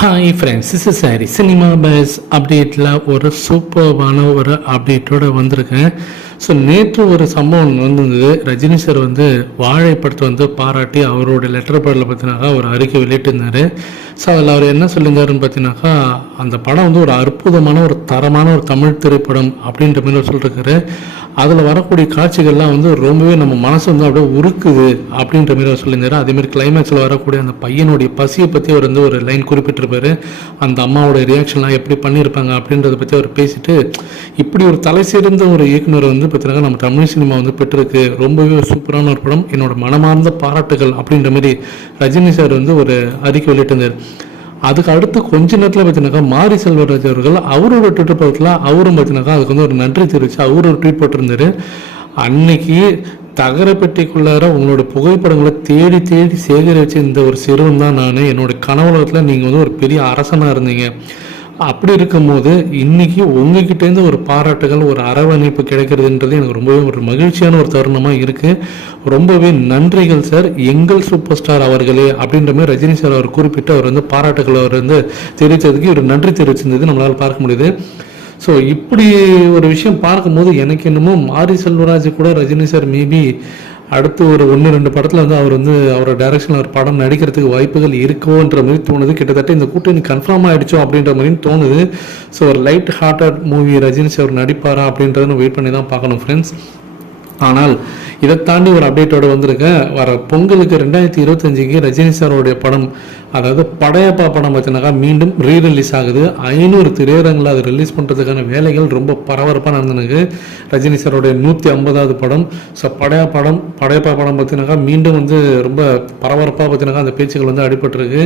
Hi friends is சாரி cinema பேஸ் அப்டேட்டில் ஒரு சூப்பர்வான ஒரு அப்டேட்டோட வந்திருக்கேன். ஸோ நேற்று ஒரு சம்பவம் வந்து ரஜினி சார் வந்து வாழை படத்தை வந்து பாராட்டி அவரோட லெட்டர் பேடில் பார்த்தீங்கன்னாக்கா ஒரு அறிக்கை வெளியிட்டிருந்தார். ஸோ அதில் அவர் என்ன சொல்லியிருந்தாருன்னு பார்த்தீங்கன்னாக்கா அந்த படம் வந்து ஒரு அற்புதமான ஒரு தரமான ஒரு தமிழ் திரைப்படம் அப்படின்ற மாதிரி அவர் சொல்லியிருக்காரு அதில் வரக்கூடிய காட்சிகள்லாம் வந்து ரொம்பவே நம்ம மனசு வந்து அப்படியே உருக்குது அப்படின்ற மாதிரி அவர் சொல்லியிருந்தாரு. அதேமாதிரி கிளைமேக்ஸில் வரக்கூடிய அந்த பையனுடைய பசியை பற்றி அவர் வந்து ஒரு லைன் குறிப்பிட்டிருப்பாரு. அந்த அம்மாவோட ரியாக்ஷன்லாம் எப்படி பண்ணியிருப்பாங்க அப்படின்றத பற்றி அவர் பேசிட்டு இப்படி ஒரு தலை சிறந்த ஒரு இயக்குனர் வந்து பார்த்தீங்கன்னா நம்ம தமிழ் சினிமா வந்து பெற்றிருக்கு. ரொம்பவே சூப்பரான ஒரு படம். என்னோட மனமார்ந்த பாராட்டுகள் அப்படின்ற மாதிரி ரஜினி சார் வந்து ஒரு அறிக்கை வெளியிட்டிருந்தார். அதுக்கு அடுத்து கொஞ்ச நேரத்தில் பார்த்தீங்கன்னாக்கா மாரி செல்வராஜ் அவர்கள் அவரோட ட்விட்டர் பக்கத்தில் அவரும் பார்த்தீங்கன்னாக்கா அதுக்கு வந்து ஒரு நன்றி தெரிவிச்சு அவர் ஒரு ட்வீட் போட்டிருந்தாரு. அன்னைக்கு தகரப்பெட்டிக்குள்ளார உங்களோட புகைப்படங்களை தேடி தேடி சேகரிச்ச இந்த ஒரு சிறுவன் தான் நான். என்னோட கனவுலகத்தில் நீங்கள் வந்து ஒரு பெரிய அரசனாக இருந்தீங்க. அப்படி இருக்கும்போது இன்னைக்கு உங்ககிட்டேருந்து ஒரு பாராட்டுகள் ஒரு அரவணைப்பு கிடைக்கிறதுன்றது எனக்கு ரொம்பவே ஒரு மகிழ்ச்சியான ஒரு தருணமாக இருக்குது ரொம்பவே நன்றிகள் சார். எங்கள் சூப்பர் ஸ்டார் அவர்களே அப்படின்ற மாதிரி ரஜினி சார் அவர் குறிப்பிட்டு அவர் வந்து பாராட்டுகள் அவர் வந்து தெரிவித்ததுக்கு ஒரு நன்றி தெரிவிச்சிருந்தது நம்மளால் பார்க்க முடியுது. ஸோ இப்படி ஒரு விஷயம் பார்க்கும்போது எனக்கு என்னமோ மாரி செல்வராஜ் கூட ரஜினி சார் மேபி அடுத்து ஒரு ஒன்று ரெண்டு படத்தில் வந்து அவர் வந்து அவரோட டைரக்ஷனில் ஒரு படம் நடிக்கிறதுக்கு வாய்ப்புகள் இருக்கோன்ற மாதிரி தோணுது. கிட்டத்தட்ட இந்த கூட்டணி கன்ஃபார்ம் ஆகிடுச்சோ அப்படின்ற மாதிரியும் தோணுது. ஸோ ஒரு light hearted movie Rajini sir நடிப்பாரா அப்படின்றத வெயிட் பண்ணி தான் பார்க்கணும் ஃப்ரெண்ட்ஸ் ஆனால் இதை தாண்டி ஒரு அப்டேட்டோட வந்திருக்கேன் வர பொங்கலுக்கு ரெண்டாயிரத்தி இருபத்தஞ்சுக்கு ரஜினி சாரோடைய படம் அதாவது படையப்பா படம் பார்த்தீங்கன்னாக்கா மீண்டும் ரீ ரிலீஸ் ஆகுது. ஐநூறு திரையரங்கில் அது ரிலீஸ் பண்ணுறதுக்கான வேலைகள் ரொம்ப பரபரப்பாக நடந்தனுக்கு ரஜினி சாரோடைய நூற்றி ஐம்பதாவது படம். ஸோ படையா படம் படையப்பா படம் பார்த்தீங்கன்னாக்கா மீண்டும் வந்து ரொம்ப பரபரப்பாக பார்த்தீங்கன்னாக்கா அந்த பேச்சுகள் வந்து அடிபட்டுருக்கு.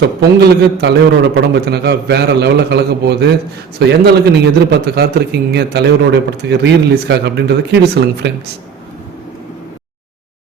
ஸோ பொங்கலுக்கு தலைவரோட படம் பார்த்தீங்கன்னாக்கா வேற லெவலில் கலக்க போகுது. ஸோ எந்த அளவுக்கு நீங்கள் எதிர்பார்த்து காத்திருக்கீங்க தலைவரோட படத்துக்கு ரீ ரிலீஸ்க்காக அப்படின்றத கீழே சொல்லுங்கள் ஃப்ரெண்ட்ஸ்